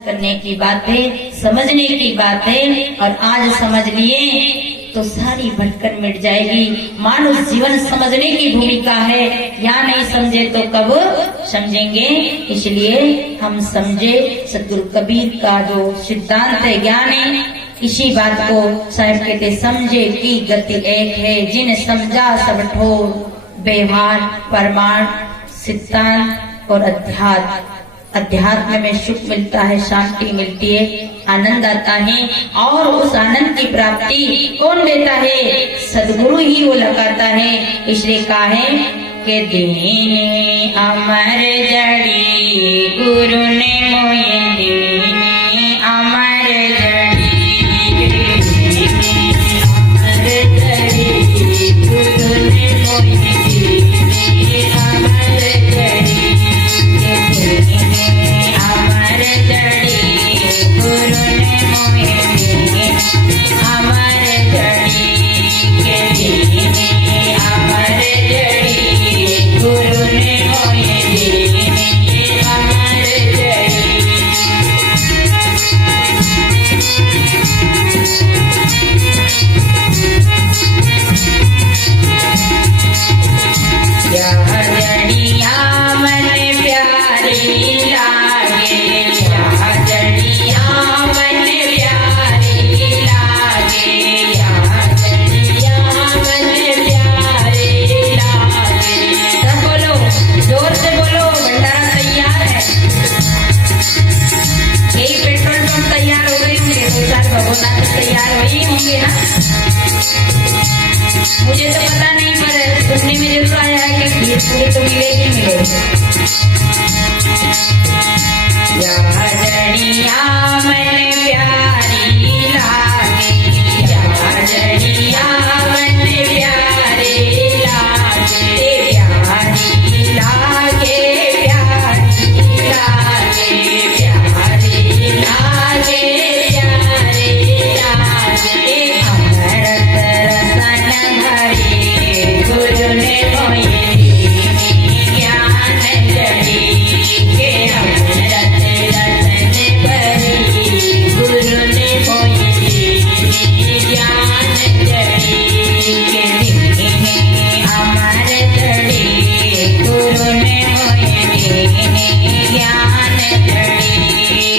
करने की बात है, समझने की बात है। और आज समझ लिए तो सारी भटकन मिट जाएगी। मानव जीवन समझने की भूमिका है, या नहीं समझे तो कब समझेंगे। इसलिए हम समझे सतगुरु कबीर का जो सिद्धांत है, ज्ञान है, इसी बात को साहब कहते समझे की गति एक है, जिन समझा सब ठोर व्यवहार प्रमाण सिद्धांत और अध्यात्म। अध्यात्म में सुख मिलता है, शांति मिलती है, आनंद आता है। और उस आनंद की प्राप्ति कौन देता है? सदगुरु ही वो लगाता है। इसलिए कहा है कि दीने अमर जड़ी गुरु ने मोये दीने अमर जड़ी अमर जड़ी गुरु ने मोये दीने अमर जड़ी अमर जड़ी गुरु ने मोहे दीने अमर जड़ी के दीने अमर जड़ी गुरु ने मोहे दीने अमर जड़ी। यह जड़िया मन प्यारी लागे, यह जड़िया मन प्यारी लागे, यह जड़िया मन प्यारी लागे। सब बोलो, जोर से बोलो, भंडारा तैयार है। यही पेट्रोल पंप तैयार हो गए होंगे, दो चार भगोना तैयार वही होंगे ना। मुझे तो पता नहीं, पर सुनने में जरूर आया है कि खीर पूरी तो मिलेगी मिलेगी। यह जड़िया मन प्यारी लागे, यह जड़िया मन प्यारी लागे, प्यारी लागे, प्यारी लागे, प्यारी लागे, प्यारी लागे। अमृत रसन भरे गुरु ने मोहे दीने ज्ञान जड़ी के, अमृत रसन भरे गुरु ने मोहे दीने ज्ञान जड़ी के, दीने अमर जड़ी गुरु ने मोहे दीने ज्ञान जड़ी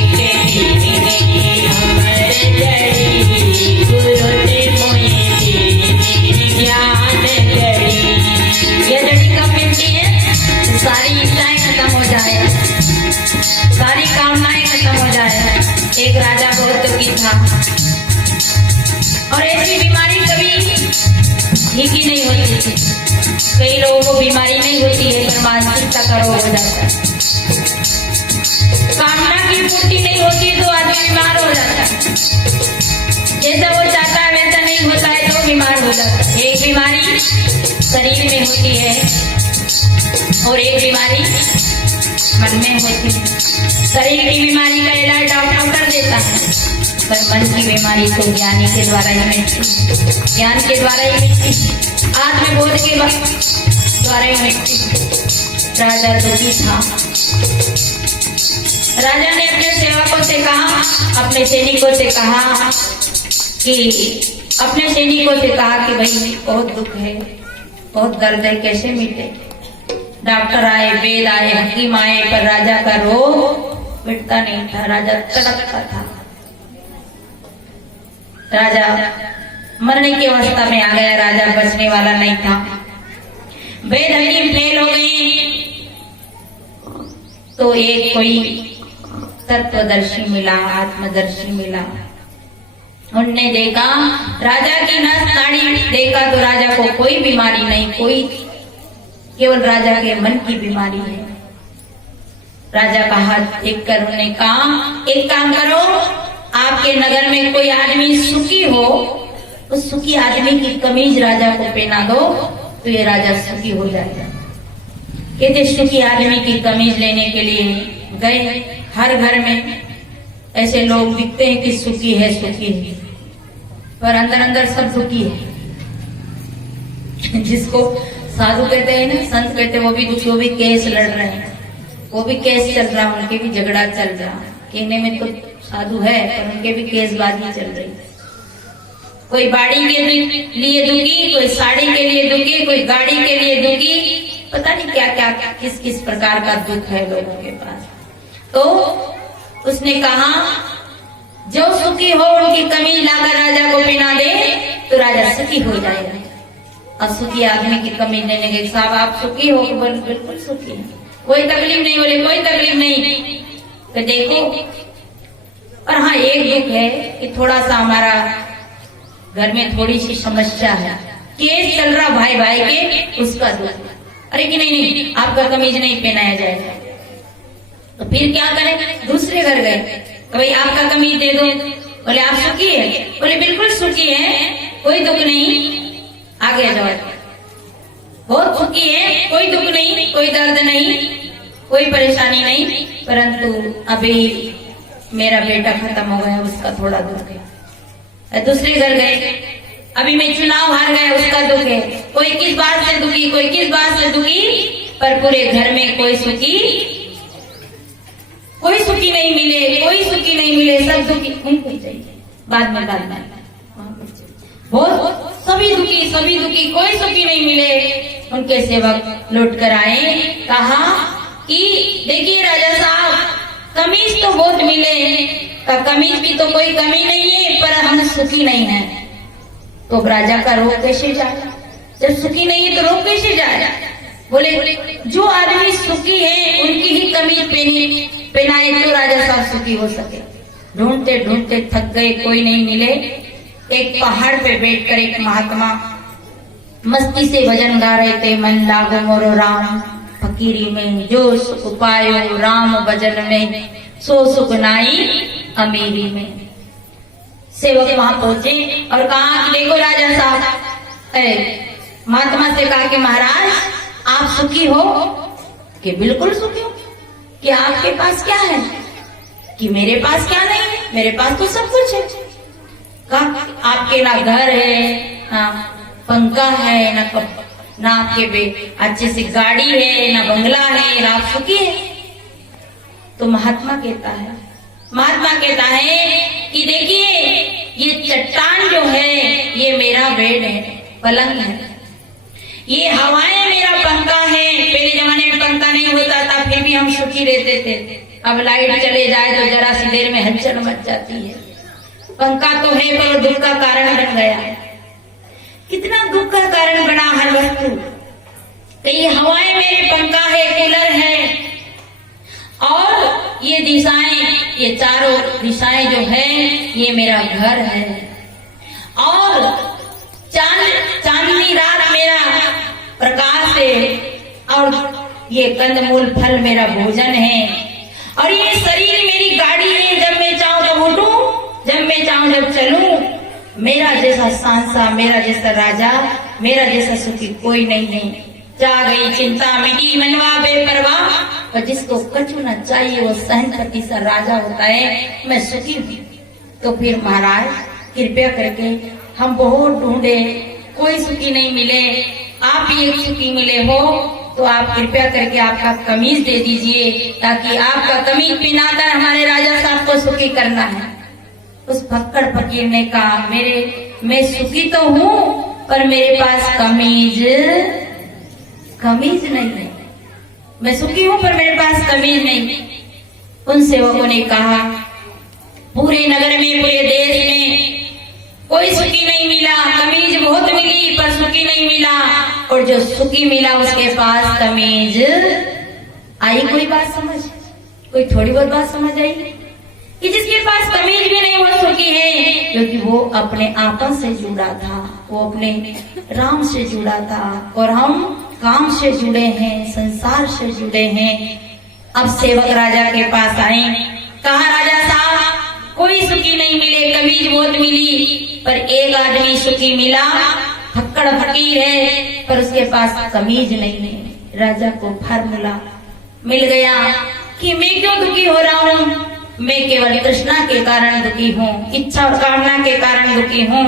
के, दीने अमर जड़ी गुरु ने मोहे दीने ज्ञान जड़ी। ये जड़ी कब मिलती है? सारी इच्छाएं खत्म हो जाए, सारी कामनाएं खत्म हो जाए। एक राजा बहुत दुखी था और ऐसी बीमारी कभी ठीक ही नहीं होती थी। कई लोगों को बीमारी नहीं होती है, पर मानसिकता का रोग हो जाता है। कामना की पूर्ति नहीं होती तो आदमी बीमार हो जाता है। जैसा वो चाहता है वैसा नहीं होता है तो बीमार हो जाता है। एक बीमारी शरीर में होती है और एक बीमारी मन में होती है। शरीर की बीमारी का इलाज डॉक्टर कर देता है, पर मन की बीमारी तो ज्ञानी के द्वारा ही मिटती, ज्ञान के द्वारा ही मिटती, आत्मबोध के द्वारा ही मिटती। राजा दुखी था। राजा ने अपने सेवकों से कहा, अपने सैनिकों से कहा कि अपने सैनिकों से कहा कि भाई बहुत दुख है, बहुत दर्द है, कैसे मिटे। डॉक्टर आए, वेद आए, हकीम आए, पर राजा का रोग मिटता नहीं था। राजा तड़पता था। राजा मरने की अवस्था में आ गया, राजा बचने वाला नहीं था। वेद हकीम फेल हो गए तो एक कोई तत्वदर्शी मिला, आत्मदर्शी मिला। उनने देखा राजा की नस नाड़ी देखा तो राजा को कोई बीमारी नहीं, कोई, केवल राजा के मन की बीमारी है। राजा का हाथ देख कर उन्होंने कहा, एक काम करो, आपके नगर में कोई आदमी सुखी हो, उस सुखी आदमी की कमीज राजा को पहना दो तो ये राजा सुखी हो जाएगा। कहते सुखी आदमी की कमीज लेने के लिए गए। हर घर में ऐसे लोग दिखते हैं कि सुखी है, सुखी है, पर अंदर अंदर सब दुखी है। जिसको साधु कहते हैं ना, संत कहते हैं, वो भी दुखी, वो भी केस लड़ रहे हैं, वो भी केस चल रहा, उनके भी झगड़ा चल रहा। कहने में तो साधु है पर उनके भी केसबाजी चल रही है। कोई बाड़ी के लिए दुखी, कोई साड़ी के लिए दुखी, कोई गाड़ी के लिए दुखी, पता नहीं क्या क्या किस किस प्रकार का दुख है लोगों के पास। तो उसने कहा जो सुखी हो उनकी कमीज लाकर राजा को पहना दे तो राजा सुखी हो जाएगा। और सुखी आदमी की कमीज लेने के साहब आप सुखी हो? बिल्कुल सुखी है, कोई तकलीफ नहीं। बोले कोई तकलीफ नहीं। तो देखो, और हाँ एक दुख है कि थोड़ा सा हमारा घर में थोड़ी सी समस्या है, केस चल रहा भाई भाई के, उसका दुख। अरे कि नहीं आपका कमीज नहीं पहनाया जाएगा। तो फिर क्या करें? दूसरे घर गए तो भाई आपका कमीज दे दो। बोले आप सुखी है? बोले बिल्कुल सुखी है, कोई दुख नहीं। आगे जाओ, बहुत सुखी है, कोई दुख नहीं, कोई दर्द नहीं, कोई परेशानी नहीं, परंतु अभी मेरा बेटा खत्म हो गया, उसका थोड़ा दुख है। दूसरे घर गए, अभी मैं चुनाव हार गया, उसका दुख है। कोई किस बात से दुखी, कोई किस बात से दुखी, पर पूरे घर में कोई सुखी नहीं मिले, कोई सुखी नहीं मिले, सब दुखी। उनको चाहिए बाद में बहुत सभी दुखी, कोई सुखी नहीं मिले। उनके सेवक लौट कर आए, कहा कि देखिए राजा साहब, कमीज तो बहुत मिले, कमीज की तो कोई कमी नहीं है, पर हम सुखी नहीं है। तो राजा का रोग कैसे जाए? जब सुखी नहीं है तो रोग कैसे जाए? बोले जो आदमी सुखी है उनकी ही कमीज पहनाए तो राजा साहब सुखी हो सके। ढूंढते ढूंढते थक गए, कोई नहीं मिले। एक पहाड़ पे बैठकर एक महात्मा मस्ती से भजन गा रहे थे। मन लागो मोरो राम फकीरी में, जो सुख पायो राम भजन में, सो सुख नाई अमीरी में। सेवक वहां पहुंचे और कहा कि देखो राजा साहब, महात्मा से कहा कि महाराज आप सुखी हो? कि बिल्कुल सुखी हो। कि आपके पास क्या है? कि मेरे पास क्या नहीं है, मेरे पास तो सब कुछ है। कहा आपके ना घर है, ना पंखा है, ना आपके अच्छे से गाड़ी है, ना बंगला है, ना आप सुखी है। तो महात्मा कहता है कि देखिए ये चट्टान जो है ये मेरा बेड है, पलंग है, ये हवाएं मेरा पंखा है। पहले जमाने में पंखा नहीं होता था, फिर भी हम सुखी रहते थे। अब लाइट चले जाए तो जरा सी देर में हलचल मच जाती है। पंखा तो है पर दुख का कारण बन गया है। कितना दुख का कारण बना हर वस्तु। तो ये हवाएं मेरे पंखा है, कूलर है, और ये दिशाएं, ये चारों दिशाएं जो है ये मेरा घर है, और चांदनी रात मेरा प्रकाश है, और ये कंदमूल फल मेरा भोजन है, और ये शरीर मेरी गाड़ी है। जब मैं चाहूं तब उठूं, जब मैं चाहूं जब चलूं। मेरा जैसा सांसा, मेरा जैसा राजा, मेरा जैसा सुखी कोई नहीं है। जा गई चिंता मिटी मनवा बेपरवाह, और जिसको कछु न चाहिए वो सहनपति सा राजा होता है। मैं सुखी हूँ। तो फिर महाराज कृपया करके, हम बहुत ढूंढे, कोई सुखी नहीं मिले, आप ही एक सुखी मिले हो, तो आप कृपया करके आपका कमीज दे दीजिए, ताकि आपका कमीज पहनाकर हमारे राजा साहब को सुखी करना है। उस फक्कड़ फकीर ने कहा, मैं सुखी तो हूँ, पर मेरे पास कमीज नहीं है। मैं सुखी हूँ पर मेरे पास कमीज नहीं। उन सेवकों ने कहा, पूरे नगर में, पूरे देश में कोई सुखी नहीं मिला, कमीज बहुत मिली पर सुखी नहीं मिला, और जो सुखी मिला उसके पास कमीज आई। कोई बात समझ, कोई थोड़ी बहुत बात समझ आई कि जिसके पास कमीज भी नहीं वो सुखी है, क्योंकि वो अपने आपा से जुड़ा था, वो अपने राम से जुड़ा था, और हम काम से जुड़े हैं, संसार से जुड़े हैं। अब सेवक राजा के पास आए, कहा राजा साहब कोई सुखी नहीं मिले, कमीज बहुत मिली, पर एक आदमी सुखी मिला, फक्कड़ फकीर है, पर उसके पास कमीज नहीं है। राजा को फार्मूला मिल गया कि मैं क्यों दुखी हो रहा हूँ। मैं केवल तृष्णा के कारण दुखी हूँ, इच्छा और कामना के कारण दुखी हूँ।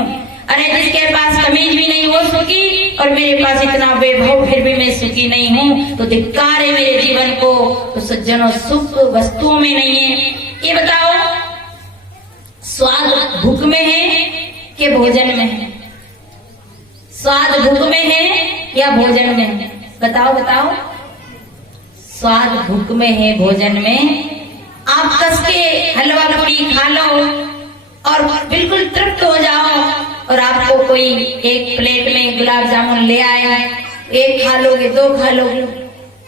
अरे जिसके पास कमीज भी नहीं वो सुखी, और मेरे पास इतना वैभव फिर भी मैं सुखी नहीं हूँ, तो धिक्कार है मेरे जीवन को। तो सज्जनों, सुख वस्तुओं में नहीं है, ये बताओ, स्वाद भूख में है कि भोजन में है? स्वाद भूख में है या भोजन में है? बताओ बताओ। स्वाद भूख में है, भोजन में। आप कस के हलवा पूरी खा लो और बिल्कुल तृप्त हो जाओ, और आपको कोई एक प्लेट में गुलाब जामुन ले आए, एक खा लोगे, दो खा लोगे,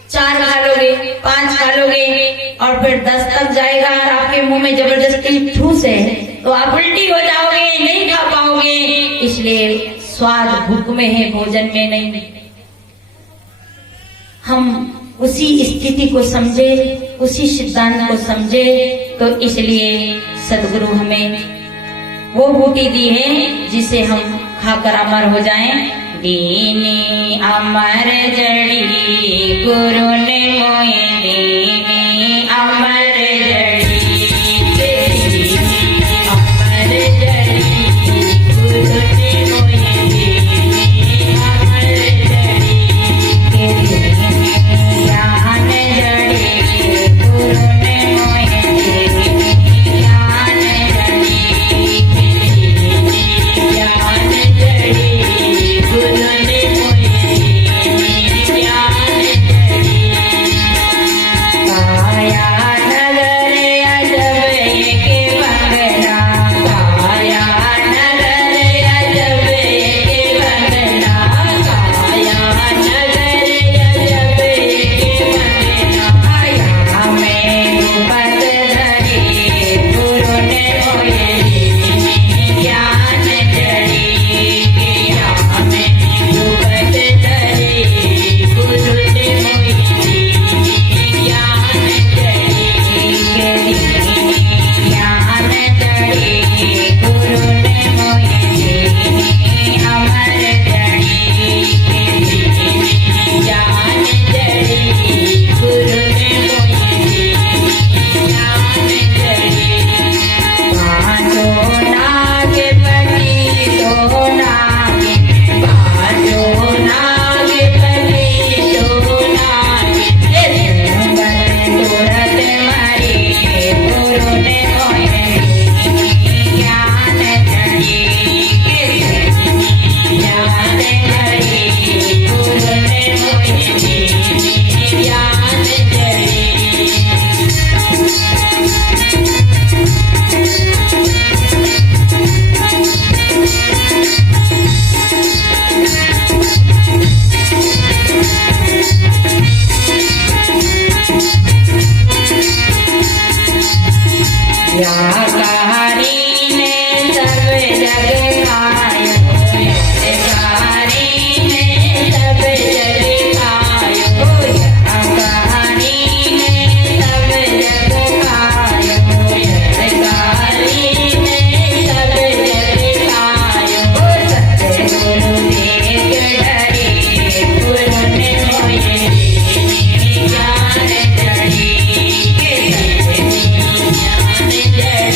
4 खा लोगे, 5 खा लोगे, और फिर 10 तक जाएगा और आपके मुंह में जबरदस्ती ठूस है तो आप उल्टी हो जाओगे, नहीं खा पाओगे। इसलिए स्वाद भूख में है, भोजन में नहीं। हम उसी स्थिति को समझे, उसी सिद्धांत को समझे, तो इसलिए सदगुरु हमें वो बूटी दी है जिसे हम खाकर अमर हो जाएं। दीनी अमर जड़ी गुरु ने मोए, दीनी अमर जड़ी, दीनी अमर जड़ी गुरु ने मोए, दीनी अमर जड़ी, ज्ञान जड़ी गुरु ने मोए, ज्ञान जड़ी, ज्ञान जड़ी गुरु ने मोए, ज्ञान जड़ी। काया नगर अजब के बंगला, काया नगर अजब के बंगला, काया नगर अजब के बंगला, आया मैं डूबत धरी गुरु ने मोए, ज्ञान जड़ी, किया मैं डूबत धरी गुरु ने मोए, ज्ञान जड़ी, ज्ञान जड़ी गुरु ने मोए, अमर जड़ी, ज्ञान जड़ी गुरु ने मोए, ज्ञान जड़ी। बाजो नाग बनी तो नाग, बाजो नाग बनी तो नाग, तुरंत मारी गुरु ने मोए, ज्ञान जड़ी, ज्ञान जड़ी गुरु ने मोए, ज्ञान जड़ी। याकारी ने सब जग खायो, याकारी ने सब जग खायो, याकारी ने सब जग खायो, याकारी ने सब जग खायो, सतगुरु देख डरे गुरु ने मोए, ज्ञान जड़ी, ज्ञान जड़ी।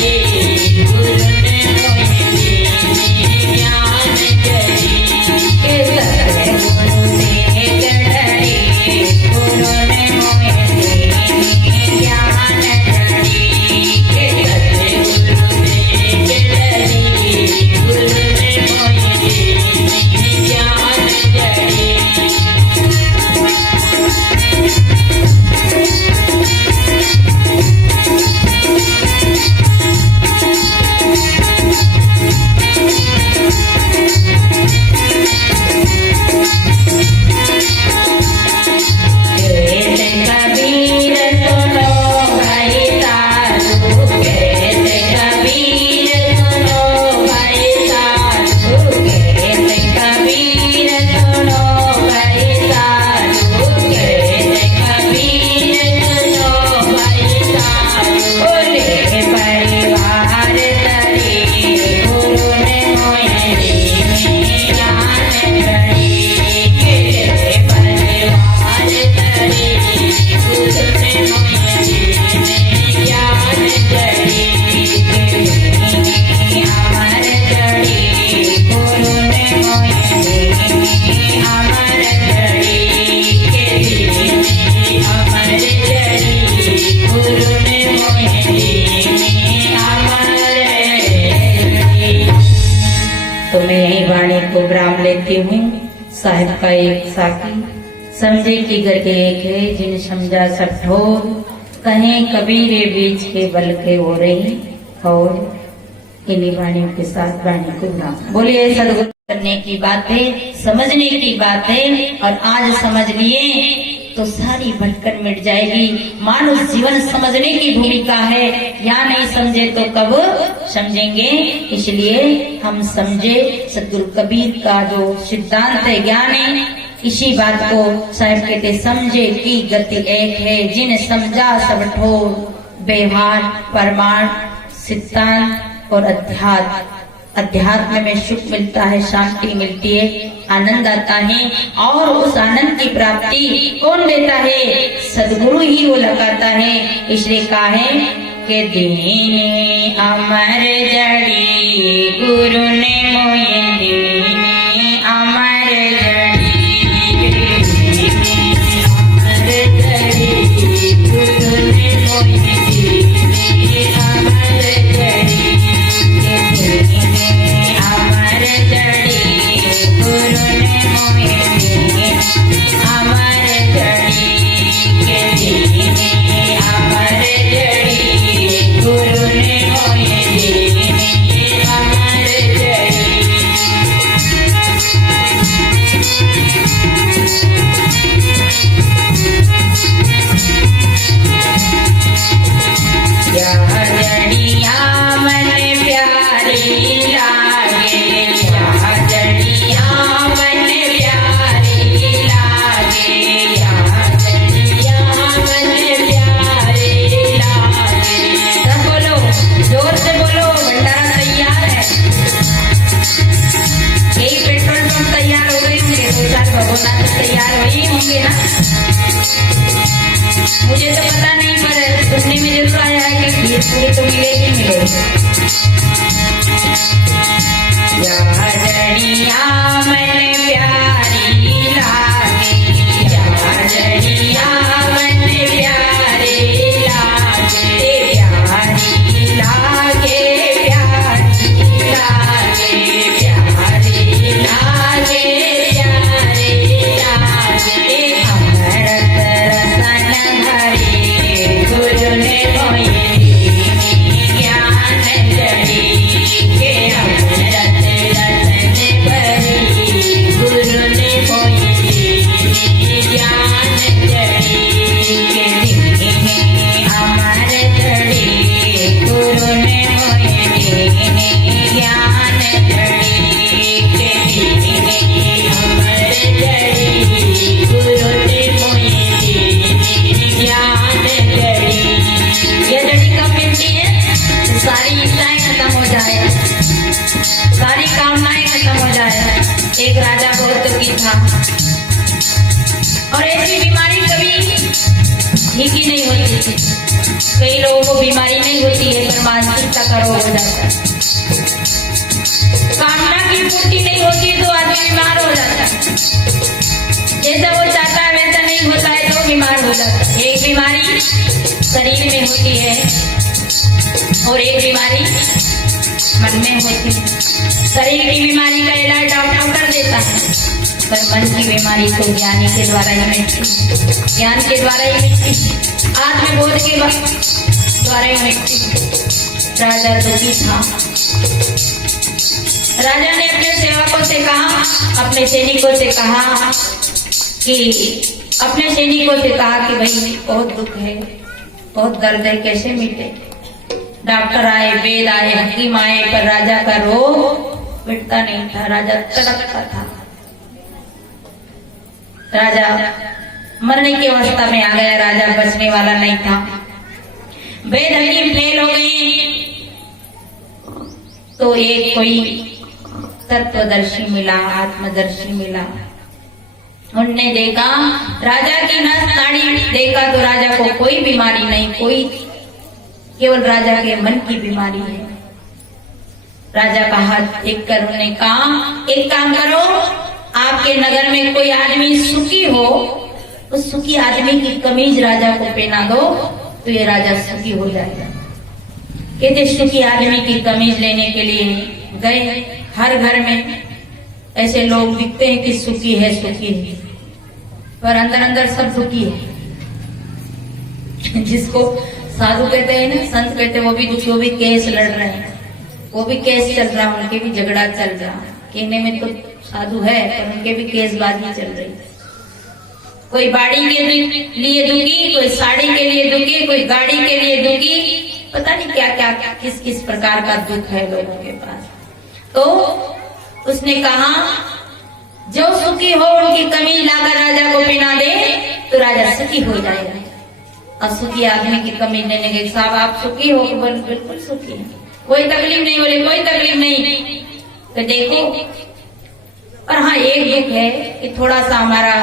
मैं यही वाणी को विराम लेती हूँ। साहिब का एक साकी समझे कि घर के एक है, जिन समझा सब ठोर, कहें कबीरे बीच के बल के हो रही। और इन्हीं वाणियों के साथ वाणी को विराम। बोलिए सदगुरु। करने की बातें, समझने की बातें, और आज समझ लिए तो सारी भटकन मिट जाएगी। मानुष जीवन समझने की भूमिका है, या नहीं समझे तो कब समझेंगे। इसलिए हम समझे सदगुरु कबीर का जो सिद्धांत है, ज्ञान है, इसी बात को साहिब कहते समझे की गति एक है, जिन समझा सब ठोर, व्यवहार प्रमाण सिद्धांत और अध्यात्म। अध्यात्म में सुख मिलता है, शांति मिलती है, आनंद आता है। और उस आनंद की प्राप्ति कौन देता है? सदगुरु ही वो लगाता है। इसलिए कहा है कि दीने अमर जड़ी गुरु ने मोये दीने अमर जड़ी, अमर जड़ी गुरु ने मोये दीने अमर जड़ी, अमर जड़ी गुरु ने मोहे दीने अमर जड़ी के दीने, अमर जड़ी गुरु ने मोहे दीने अमर जड़ी। यह जड़िया मन प्यारी लागे, यह जड़िया मन प्यारी लागे, यह जड़िया मन प्यारी लागे। सब बोलो, जोर से बोलो, भंडारा तैयार है। एक पेट्रोल पंप तैयार हो गए होंगे, 2-4 भगोना तैयार वही होंगे ना। मुझे तो पता नहीं, पर सुनने में जरूर आया है कि खीर पूरी तो मिलेगी मिलेगी। यह जड़िया मन प्यारी लागे, यह जड़िया मन प्यारी लागे, प्यारी लागे, प्यारी लागे, प्यारी लागे, प्यारी लागे। अमृत रसन भरी गुरु ने मोहे दीने ज्ञान जड़ी के, अमृत रसन भरी गुरु ने मोहे दीने ज्ञान जड़ी के दीने, अमर जड़ी गुरु ने मोहे दीने ज्ञान जड़ी के दीने, अमर जड़ी गुरु ने मोहे दीने ज्ञान जड़ी। ये जड़ी कब मिलती है? सारी इच्छाएं खत्म हो जाए, सारी कामनाएं खत्म हो जाए। एक राजा बहुत दुखी था, और ऐसी बीमारी कभी ठीक ही नहीं होती थी। कई लोगों को बीमारी नहीं होती है, पर मानसिकता का रोग हो जाता है। कामना की पूर्ति नहीं होती है तो आदमी बीमार हो जाता है। जैसा वो चाहता है वैसा नहीं होता है तो बीमार हो जाता है। एक बीमारी शरीर में होती है और एक बीमारी मन में होती है। शरीर की बीमारी का इलाज डॉक्टर कर देता है, पर मन की बीमारी तो ज्ञानी के द्वारा ही मिटती, ज्ञान के द्वारा ही मिटती, आत्मबोध के द्वारा ही मिटती। राजा दुखी था। राजा ने अपने सेवकों से कहा, अपने सैनिकों से कहा कि भाई बहुत दुख है, बहुत दर्द है, कैसे मिटे। डॉक्टर आए, वेद आए, हकीम आए, पर राजा का रोग मिटता नहीं था। राजा तड़पता था। राजा मरने की अवस्था में आ गया, राजा बचने वाला नहीं था। वेद हकीम फेल हो गए, तो एक कोई तत्वदर्शी मिला, आत्मदर्शी मिला। उनने देखा राजा की नस नाड़ी देखा तो राजा को कोई बीमारी नहीं, कोई केवल राजा के मन की बीमारी है। राजा का हाथ देख कर उन्होंने कहा, एक काम करो, आपके नगर में कोई आदमी सुखी हो, उस सुखी आदमी की कमीज राजा को पहना दो, तो ये राजा सुखी हो जाएगा। कहते सुखी आदमी की कमीज लेने के लिए गए, हर घर में ऐसे लोग दिखते हैं कि सुखी है, पर अंदर अंदर सब दुखी है। जिसको साधु कहते हैं ना, संत कहते हैं, वो भी दुखी, वो भी केस लड़ रहे हैं, वो भी केस चल रहा है, उनके भी झगड़ा चल रहा है। कहने में तो साधु है पर उनके भी केसबाजी चल रही है। कोई बाड़ी के लिए दुखी, कोई साड़ी के लिए दुखी, कोई गाड़ी के लिए दुखी, पता नहीं क्या क्या किस किस प्रकार का दुख है लोगों के पास। तो उसने कहा जो सुखी हो उनकी कमीज लाकर राजा को पहना दे तो राजा सुखी हो जाएगा। अब सुखी आदमी की कमीज लेने के, साहब आप सुखी हो? बिल्कुल सुखी है, कोई तकलीफ नहीं। बोले कोई तकलीफ नहीं। तो देखो, पर हाँ एक दुख है कि थोड़ा सा हमारा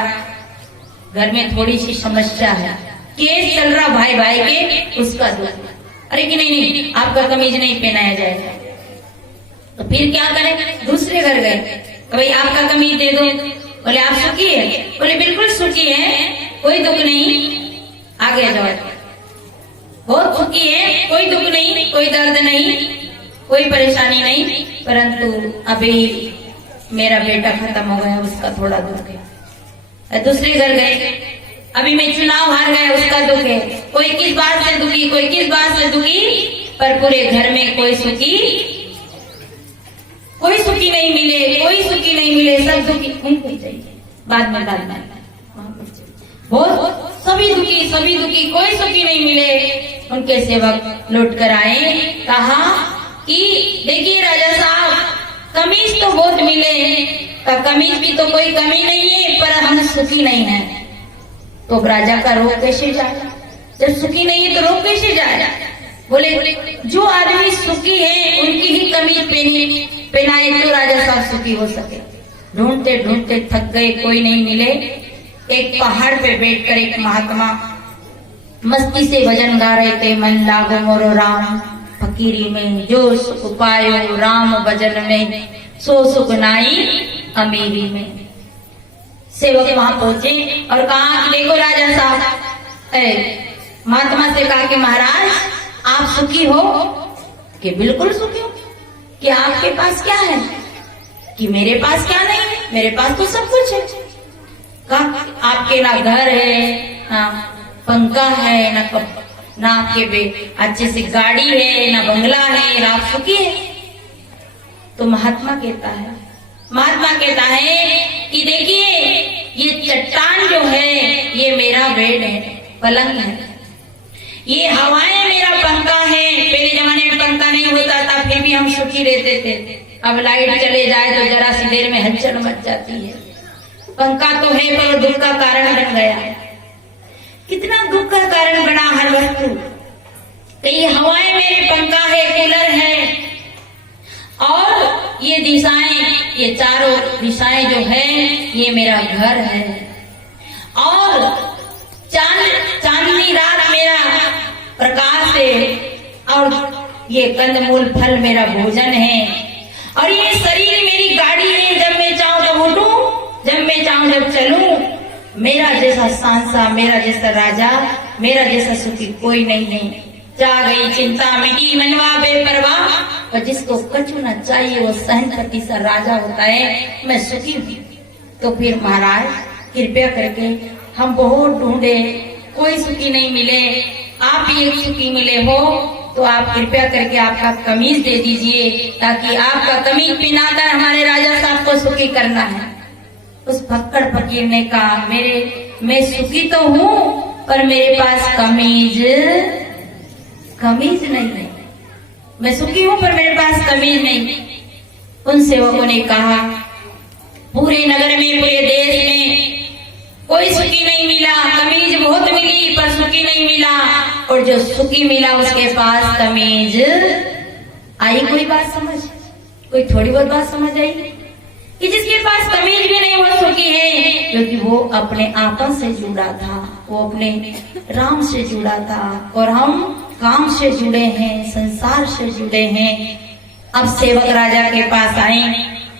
घर में थोड़ी सी समस्या है, केस चल रहा भाई भाई के, उसका दुख। अरे कि नहीं आपका कमीज नहीं पहनाया जाएगा। तो फिर क्या करें? दूसरे घर गए, तो भाई आपका कमीज दे दो। बोले आप सुखी है? बोले बिल्कुल सुखी है, कोई दुख नहीं, आगे जाओ। बहुत सुखी है, कोई दुख नहीं, कोई दर्द नहीं, कोई परेशानी नहीं, परंतु अभी मेरा बेटा खत्म हो गया, उसका थोड़ा दुख है। दूसरे घर गए, अभी मैं चुनाव हार गया, उसका दुख है। कोई किस बात से दुखी, कोई किस बात से दुखी, पर पूरे घर में कोई सुखी नहीं मिले, कोई सुखी नहीं मिले, सब दुखी। उनको चाहिए बाद में बहुत सभी दुखी, कोई सुखी नहीं मिले। उनके सेवक लौट कर आए, कहा कि देखिए राजा साहब, कमीज तो बहुत मिले, कमीज की तो कोई कमी नहीं है, पर हम सुखी नहीं है। तो राजा का रोग कैसे जाए? जब सुखी नहीं है तो रोग कैसे जाए? बोले जो आदमी सुखी है उनकी ही कमीज पहनाए तो राजा साहब सुखी हो सके। ढूंढते ढूंढते थक गए, कोई नहीं मिले। एक पहाड़ पे बैठकर एक महात्मा मस्ती से भजन गा रहे थे। मन लागो मोरो राम फकीरी में, जो सुख पायो राम भजन में, सो सुख नाई अमीरी में। सेवक वहां पहुंचे और कहा कि देखो राजा साहब, महात्मा से कहा कि महाराज आप सुखी हो? कि बिल्कुल सुखी हो। कि आपके पास क्या है? कि मेरे पास क्या नहीं है, मेरे पास तो सब कुछ है। कहा आपके ना घर है, ना पंखा है, ना आपके अच्छे से गाड़ी है, ना बंगला है, ना आप सुखी है। तो महात्मा कहता है कि देखिए ये चट्टान जो है ये मेरा बेड है, पलंग है, ये हवाएं मेरा पंखा है। पहले जमाने में पंखा नहीं होता था, फिर भी हम सुखी रहते थे। अब लाइट चले जाए तो जरा सी देर में हलचल मच जाती है। पंखा तो है पर दुख का कारण बन गया। कितना दुख का कारण बना हर वस्तु। ये हवाएं मेरे पंखा है, कूलर है, और ये दिशाएं, ये चारों दिशाएं जो है ये मेरा घर है, और चांदनी रात मेरा प्रकाश है, और ये कंदमूल फल मेरा भोजन है, और ये शरीर मेरी गाड़ी है। जब मैं चाहूं तब उठूं, जब मैं चाहूं जब चलूं। मेरा जैसा सांसा, मेरा जैसा राजा, मेरा जैसा सुखी कोई नहीं है। जा गई चिंता मिटी मनवा बेपरवाह, और जिसको कछु न चाहिए वो सहनपति सा राजा होता है। मैं सुखी हूँ। तो फिर महाराज कृपया करके, हम बहुत ढूंढे, कोई सुखी नहीं मिले, आप ही एक सुखी मिले हो, तो आप कृपया करके आपका कमीज दे दीजिए, ताकि आपका कमीज पहनाकर हमारे राजा साहब को सुखी करना है। उस फक्कड़ फकीर ने कहा, मैं सुखी तो हूँ पर मेरे पास कमीज नहीं है। मैं सुखी हूँ पर मेरे पास कमीज नहीं। उन सेवकों ने कहा, पूरे नगर में, पूरे देश में कोई सुखी नहीं मिला, कमीज बहुत मिली पर सुखी नहीं मिला, और जो सुखी मिला उसके पास कमीज आई। कोई बात समझ, कोई थोड़ी बहुत बात समझ आई कि जिसके पास कमीज भी नहीं वो सुखी है, क्योंकि वो अपने आपा से जुड़ा था, वो अपने राम से जुड़ा था, और हम काम से जुड़े हैं, संसार से जुड़े हैं। अब सेवक राजा के पास आए,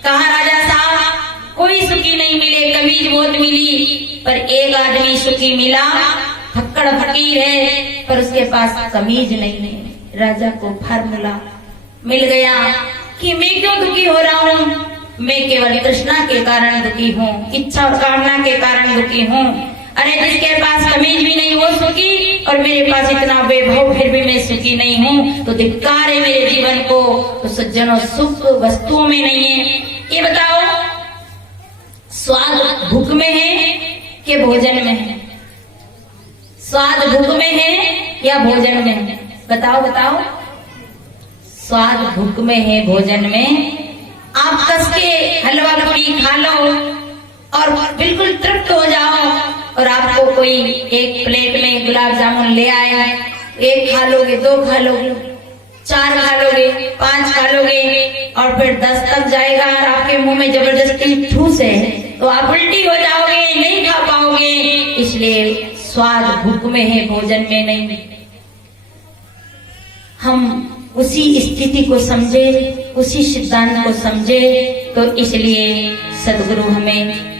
कहा राजा साहब कोई सुखी नहीं मिले, कमीज बहुत मिली, पर एक आदमी सुखी मिला, फक्कड़ फकीर है पर उसके पास कमीज नहीं है। राजा को फार्मूला मिल गया, कि मैं क्यों दुखी हो रहा हूँ। मैं केवल तृष्णा के कारण दुखी हूँ, इच्छा और कामना के कारण दुखी हूँ। अरे जिसके पास कमीज भी नहीं वो सुखी, और मेरे पास इतना वैभव फिर भी मैं सुखी नहीं हूँ, तो धिक्कार है मेरे जीवन को। तो सज्जनों, सुख वस्तुओं में नहीं है। ये बताओ, स्वाद भूख में है कि भोजन में है? स्वाद भूख में है या भोजन में है? बताओ बताओ। स्वाद भूख में है, भोजन में। आप कस के हलवा पूरी खा लो और बिल्कुल तृप्त हो जाओ, और आपको कोई एक प्लेट में गुलाब जामुन ले आए, एक खा लोगे, दो खा लोगे, चार खा लोगे, पांच खा लोगे, और फिर 10 तक जाएगा और आपके मुंह में जबरदस्ती ठूस है, तो आप उल्टी हो जाओगे, नहीं खा पाओगे। इसलिए स्वाद भूख में है, भोजन में नहीं। हम उसी स्थिति को समझे, उसी सिद्धांत को समझे, तो इसलिए सदगुरु हमें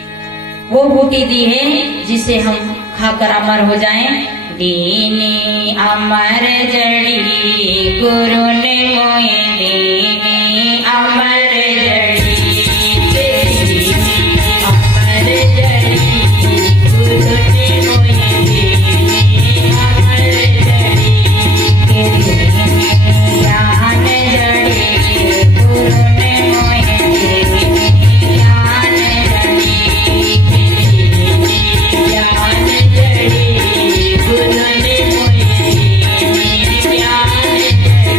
वो बूटी दी है जिसे हम खाकर अमर हो जाएं। दीनी अमर जड़ी गुरु ने मोए, दीनी अमर जड़ी, अमर जड़ी गुरु ने मोए, दीनी अमर जड़ी, ज्ञान जड़ी गुरु ने मोए, ज्ञान जड़ी, ज्ञान जड़ी गुरु ने मोए, ज्ञान जड़ी।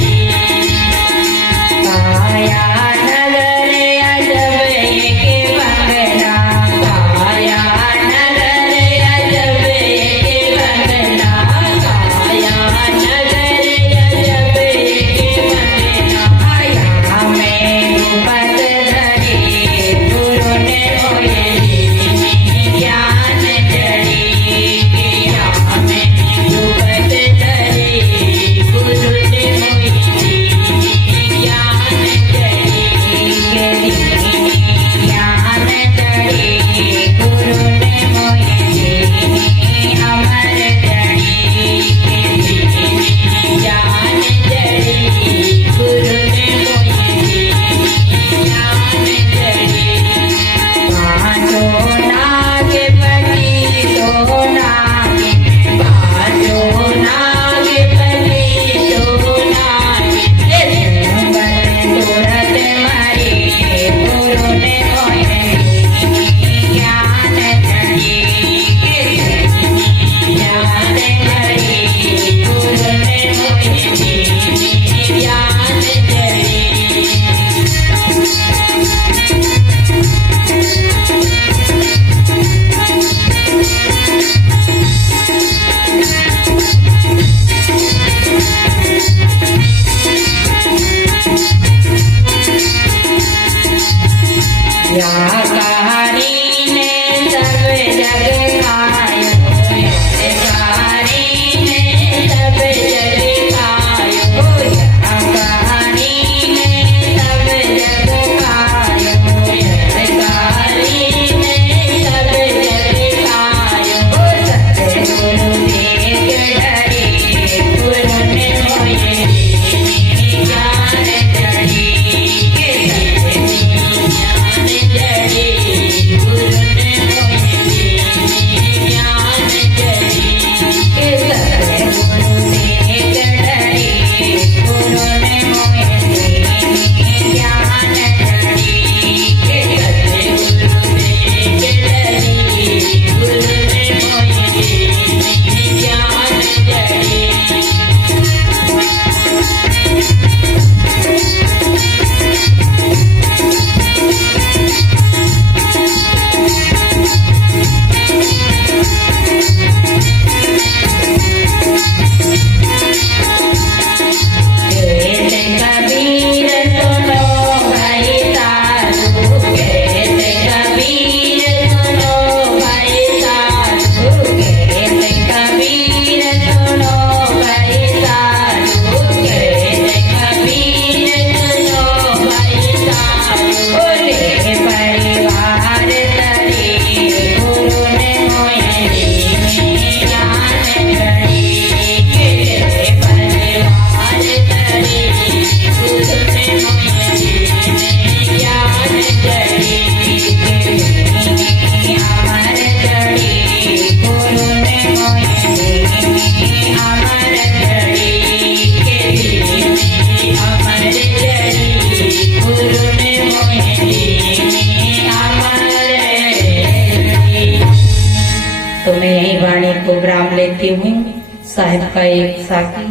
साहिब का एक साकी,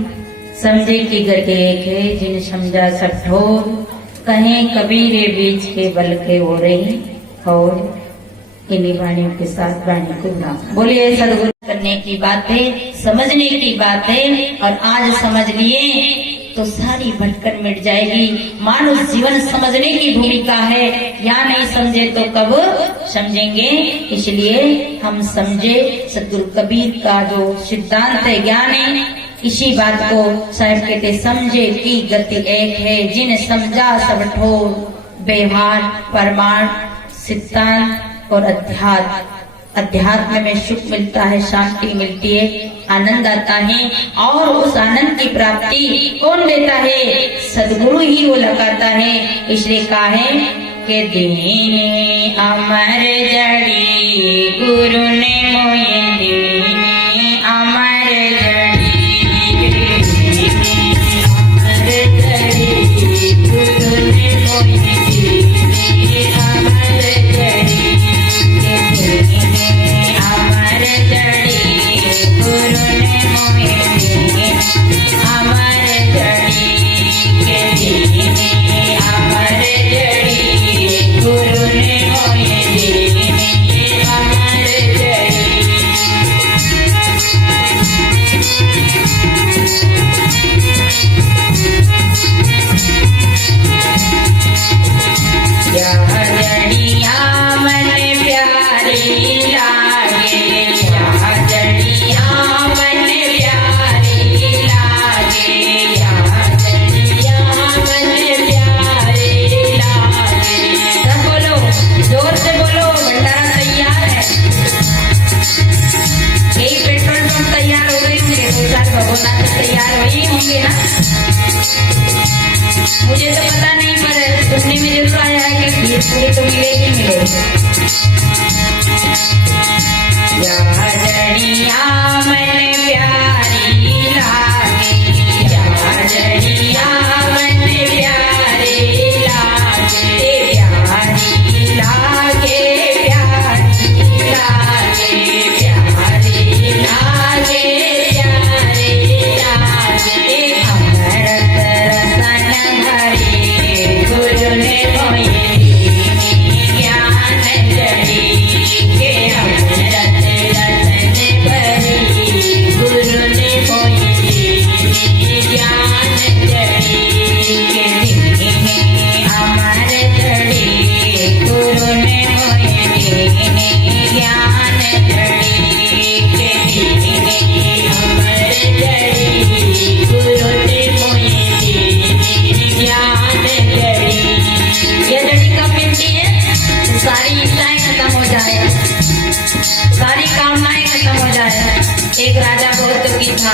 समझे की गति एक है, जिन समझा सब ठोर, कहें कबीरे बीच के बल के हो रही और इन्हीं वाणियों के साथ वाणी को नाम बोलिए। सदगुरु करने की बातें, समझने की बातें, और आज समझ लिए तो सारी भटकन मिट जाएगी। मानुष जीवन समझने की भूमिका है, या नहीं समझे तो कब समझेंगे। इसलिए हम समझे सदगुरु कबीर का जो सिद्धांत है, ज्ञान है, इसी बात को साहब कहते समझे की गति एक है, जिन समझा सब ठोर, व्यवहार प्रमाण सिद्धांत और अध्यात्म में सुख मिलता है, शांति मिलती है, आनंद आता है। और उस आनंद की प्राप्ति कौन देता है? सदगुरु ही वो लगाता है। इसलिए कहा है कि दीने अमर जड़ी गुरु ने मोये दीने अमर जड़ी, अमर जड़ी गुरु ने मोये दीने अमर जड़ी, अमर जड़ी गुरु ने मोहे दीने अमर जड़ी, के दीने अमर जड़ी गुरु ने मोहे दीने अमर जड़ी। यह जड़िया मन प्यारी लागे, यह जड़िया मन प्यारी लागे, यह जड़िया मन प्यारी लागे। सब बोलो, जोर से बोलो, भंडारा तैयार है। एक पेट्रोल पंप तैयार हो गई होंगे, 2-4 भगोना तैयार वही होंगे ना। मुझे तो पता नहीं, पर सुनने में जरूर आया है कि खीर पूरी तो मिलेगी मिलेगी। यह जड़िया मन प्यारी लागे, यह जड़िया मन प्यारी लागे, प्यारी लागे, प्यारी लागे, प्यारी लागे, प्यारी लागे। अमृत रसन भरी गुरु ने मोहे दीने ज्ञान जड़ी, के अमृत रसन भरी गुरु ने मोहे दीने ज्ञान जड़ी, के दीने अमर जड़ी गुरु ने मोहे दीने ज्ञान जड़ी, के दीने अमर जड़ी गुरु ने मोहे दीने ज्ञान जड़ी। ये जड़ी कब मिलती है? सारी इच्छाएं खत्म हो जाए, सारी कामनाएं खत्म हो जाए। एक राजा बहुत की था,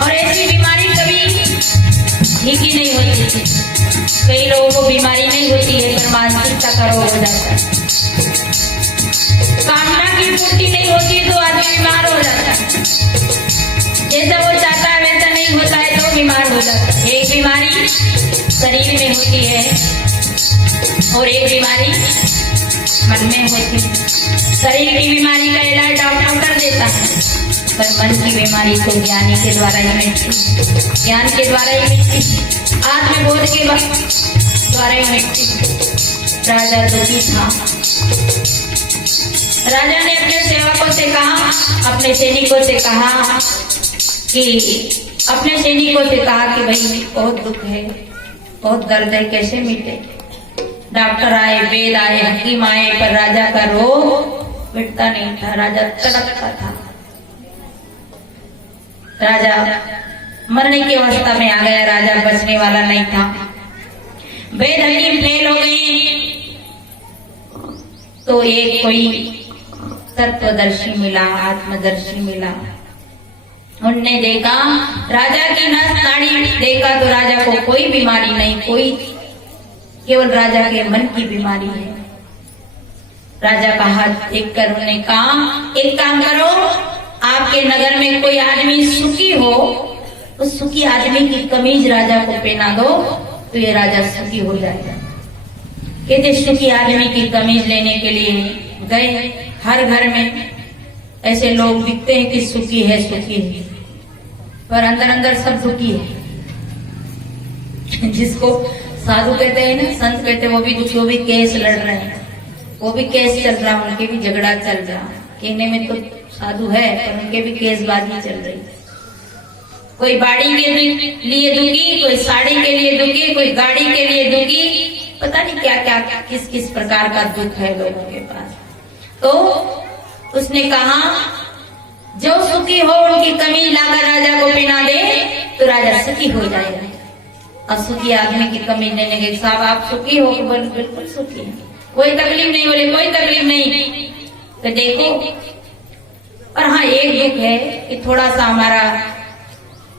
और ऐसी बीमारी कभी ठीक ही नहीं होती थी। कई लोगों को बीमारी नहीं होती है, पर मानसिकता का रोग हो जाता है। कामना की पूर्ति नहीं होती है तो आदमी बीमार हो जाता है। जैसा वो चाहता है वैसा नहीं होता है तो बीमार हो जाता है। एक बीमारी शरीर में होती है और एक बीमारी मन में होती है। शरीर की बीमारी का इलाज डॉक्टर कर देता है, पर मन की बीमारी तो ज्ञानी के द्वारा ही मिटती, ज्ञान के द्वारा ही मिटती, आत्मबोध के द्वारा ही मिटती। राजा दुखी था। राजा ने अपने सेवकों से कहा, अपने सैनिकों से कहा कि भाई बहुत दुख है, बहुत दर्द है, कैसे मिटे। डॉक्टर आए, वेद आए, हकीम आए, पर राजा का रोग मिटता नहीं था। राजा तड़पता था। राजा मरने की अवस्था में आ गया, राजा बचने वाला नहीं था। वेद हकीम फेल हो गए तो एक कोई तत्वदर्शी मिला, आत्मदर्शी मिला। उनने देखा राजा की नस नाड़ी देखा तो राजा को कोई बीमारी नहीं, कोई केवल राजा के मन की बीमारी है। राजा का हाथ देख कर उन्होंने कहा, एक काम करो, आपके नगर में कोई आदमी सुखी हो, उस सुखी आदमी की कमीज राजा को पहना दो तो ये राजा सुखी हो जाएगा। कहते सुखी आदमी की कमीज लेने के लिए गए, हर घर में ऐसे लोग दिखते हैं कि सुखी है, पर अंदर अंदर सब दुखी है। जिसको साधु कहते हैं ना, संत कहते हैं, वो भी दुखी, वो भी केस लड़ रहे हैं, वो भी केस चल रहा, उनके भी झगड़ा चल रहा। कहने में तो साधु है पर उनके भी केसबाजी चल रही। कोई बाड़ी के लिए दुखी, कोई साड़ी के लिए दुखी, कोई गाड़ी के लिए दुखी, पता नहीं क्या क्या किस किस प्रकार का दुख है लोगों के पास। तो उसने कहा जो सुखी हो उनकी कमीज लाकर राजा को पहना दे तो राजा सुखी हो जाएगा। अब सुखी आदमी की कमीज लेने के साहब आप सुखी हो? बिल्कुल सुखी है, कोई तकलीफ नहीं। बोले कोई तकलीफ नहीं। तो देखो, पर हाँ एक दुख है कि थोड़ा सा हमारा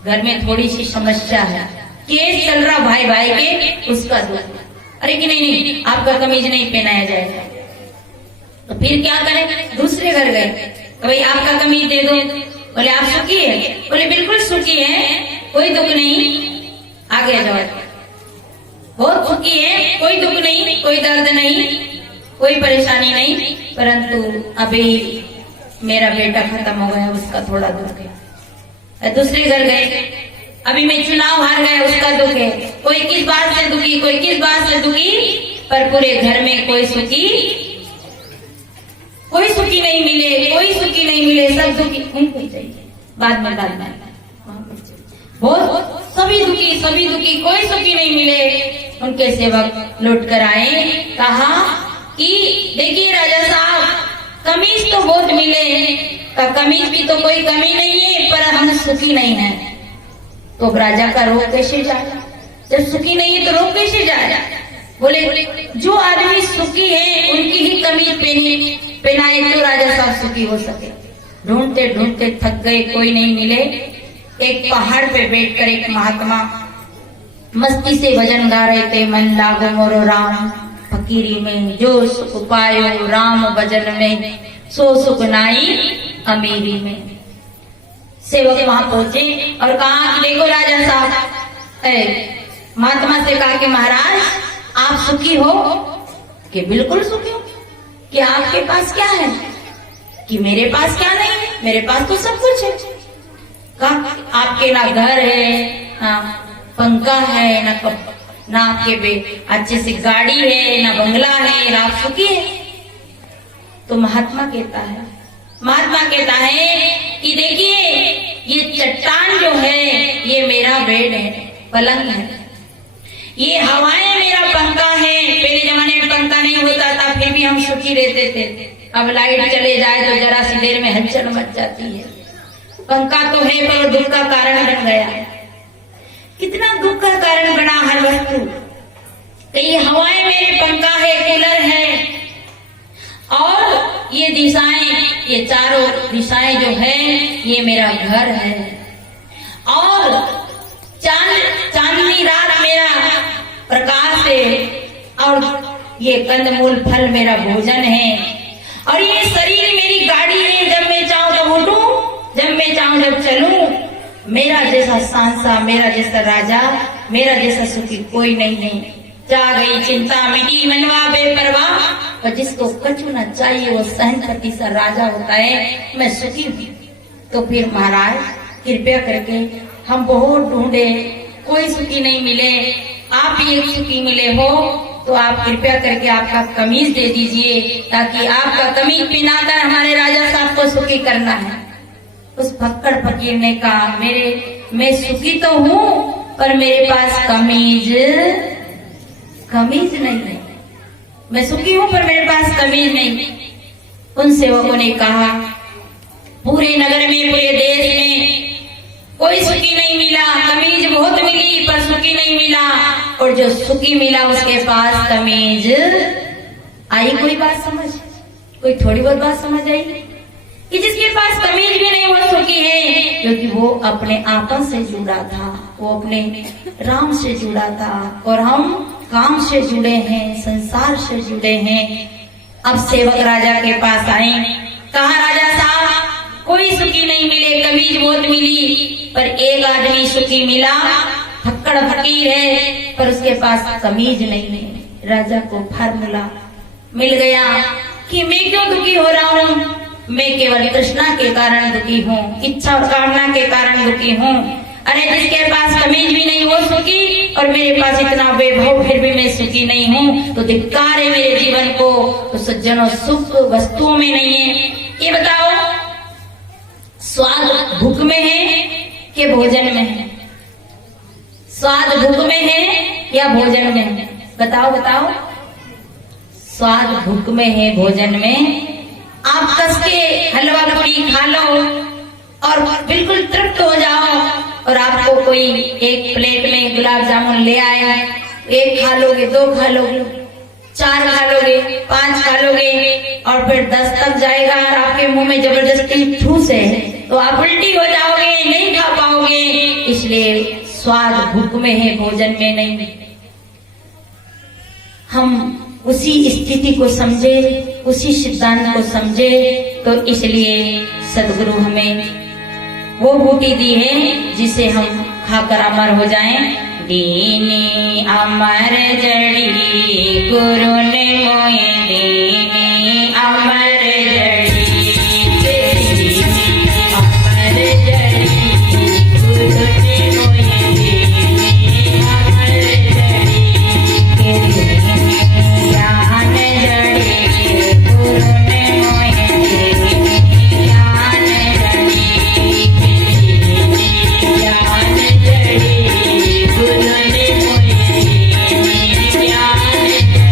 घर में थोड़ी सी समस्या है, केस चल रहा भाई भाई के, उसका दुख। अरे कि नहीं आपका कमीज नहीं पहनाया जाएगा। तो फिर क्या करें? दूसरे घर गए, तो भाई आपका कमीज दे दो। बोले आप सुखी है? बोले बिल्कुल सुखी है, कोई दुख नहीं। आगे जाओ, बहुत सुखी है, कोई दुख नहीं, कोई दर्द नहीं, कोई परेशानी नहीं, परंतु अभी मेरा बेटा खत्म हो गया, उसका थोड़ा दुख है। दूसरे घर गए, अभी मैं चुनाव हार गया, उसका दुख है। कोई किस बात से दुखी, कोई किस बात से दुखी, पर पूरे घर में कोई सुखी नहीं मिले, कोई सुखी नहीं मिले, सब दुखी। उनको चाहिए बाद में बहुत सभी दुखी, कोई सुखी नहीं मिले। उनके सेवक लौट कर आए, कहा कि देखिए राजा साहब, कमीज तो बहुत मिले, कमीज की तो कोई कमी नहीं है, पर हम सुखी नहीं है। तो राजा का रोग कैसे जाए? जब सुखी नहीं है तो रोग कैसे जाए? बोले जो आदमी सुखी है उनकी ही कमीज पहनाए तो राजा साहब सुखी हो सके। ढूंढते ढूंढते थक गए, कोई नहीं मिले। एक पहाड़ पे बैठकर एक महात्मा मस्ती से भजन गा रहे थे। मन लागो मोरो राम फकीरी में, जो सुख पायो राम भजन में, सो सुख नाई अमीरी में। सेवक वहां पहुंचे और कहा कि देखो राजा साहब, महात्मा से कहा कि महाराज आप सुखी हो? कि बिल्कुल सुखी हो। कि आपके पास क्या है? कि मेरे पास क्या नहीं है, मेरे पास तो सब कुछ है। कहा आपके ना घर है, ना पंखा है, ना आपके अच्छे से गाड़ी है, ना बंगला है, ना आप सुखी है। तो महात्मा कहता है कि देखिए ये चट्टान जो है ये मेरा बेड है, पलंग है, ये हवाएं मेरा पंखा है। पहले जमाने में पंखा नहीं होता था, फिर भी हम सुखी रहते थे। अब लाइट चले जाए तो जरा सी देर में हलचल मच जाती है। पंखा तो है पर दुख का कारण बन गया। कितना दुख का कारण बना हर वस्तु। तो ये हवाएं मेरे पंखा है, कूलर है, और ये दिशाएं, ये चारों दिशाएं जो है ये मेरा घर है, और चांदनी रात मेरा प्रकाश है, और ये कंदमूल फल मेरा भोजन है, और ये शरीर मेरी गाड़ी है। जब मैं चाहूं तब उठूं, जब मैं चाहूं जब चलूं। मेरा जैसा सांसा, मेरा जैसा राजा, मेरा जैसा सुखी कोई नहीं है। जा गई चिंता मिटी मनवा बेपरवाह, और जिसको कछु न चाहिए वो सहनपति सा राजा होता है। मैं सुखी हूँ। तो फिर महाराज कृपया करके, हम बहुत ढूंढे, कोई सुखी नहीं मिले, आप ही एक सुखी मिले हो, तो आप कृपया करके आपका कमीज दे दीजिए, ताकि आपका कमीज पहनाकर हमारे राजा साहब को सुखी करना है। उस फक्कड़ फकीर ने कहा, मैं सुखी तो हूँ पर मेरे पास कमीज नहीं है। मैं सुखी हूँ पर मेरे पास कमीज नहीं। उन सेवकों ने कहा, पूरे नगर में, पूरे देश में कोई सुखी नहीं मिला, कमीज बहुत मिली पर सुखी नहीं मिला, और जो सुखी मिला उसके पास कमीज आई। कोई बात समझ, कोई थोड़ी बहुत बात समझ आई कि जिसके पास कमीज भी नहीं वो सुखी है, क्योंकि वो अपने आपा से जुड़ा था, वो अपने राम से जुड़ा था, और हम काम से जुड़े हैं, संसार से जुड़े हैं। अब सेवक राजा के पास आए, कहा राजा साहब कोई सुखी नहीं मिले, कमीज बहुत मिली, पर एक आदमी सुखी मिला, फक्कड़ फकीर है, पर उसके पास कमीज नहीं है। राजा को फार्मूला मिल गया कि मैं क्यों दुखी हो रहा हूँ, मैं केवल तृष्णा के कारण दुखी हूँ, इच्छा और कामना के कारण दुखी हूँ। अरे जिसके पास कमीज भी नहीं वो सुखी, और मेरे पास इतना वैभव फिर भी मैं सुखी नहीं हूँ, तो धिक्कार है मेरे जीवन को। तो सज्जनों, सुख वस्तुओं में नहीं है। ये बताओ, स्वाद भूख में है कि भोजन में है? स्वाद भूख में है या भोजन में है? बताओ बताओ। स्वाद भूख में है, भोजन में। आप कस के हलवा पूरी खा लो और बिल्कुल तृप्त हो जाओ, और आपको कोई एक प्लेट में गुलाब जामुन ले आए, एक खा लोगे, दो खा लोगे, चार खा लोगे, पांच खा लोगे, और फिर 10 तक जाएगा और आपके मुंह में जबरदस्ती ठूस है, तो आप उल्टी हो जाओगे, नहीं खा पाओगे। इसलिए स्वाद भूख में है, भोजन में नहीं। हम उसी स्थिति को समझे, उसी सिद्धांत को समझे, तो इसलिए सदगुरु हमें वो बूटी दी है जिसे हम खाकर अमर हो जाएं। दीनी अमर जड़ी गुरु ने मोए दीनी अमर जड़ी, दीनी अमर जड़ी गुरु ने मोए दीनी अमर जड़ी, ज्ञान जड़ी गुरु ने मोए दीनी ज्ञान जड़ी, ज्ञान जड़ी गुरु ने मोए दीनी ज्ञान जड़ी।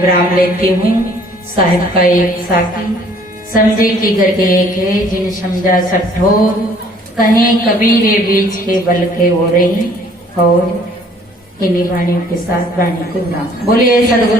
विराम लेती हूँ। साहिब का एक साकी समझे की गति एक है, जिन समझा सब ठोर, कहें कबीरे बीच के बल के हो रही और इन्हीं वाणियों के साथ वाणी को विराम। बोलिए सदगुरु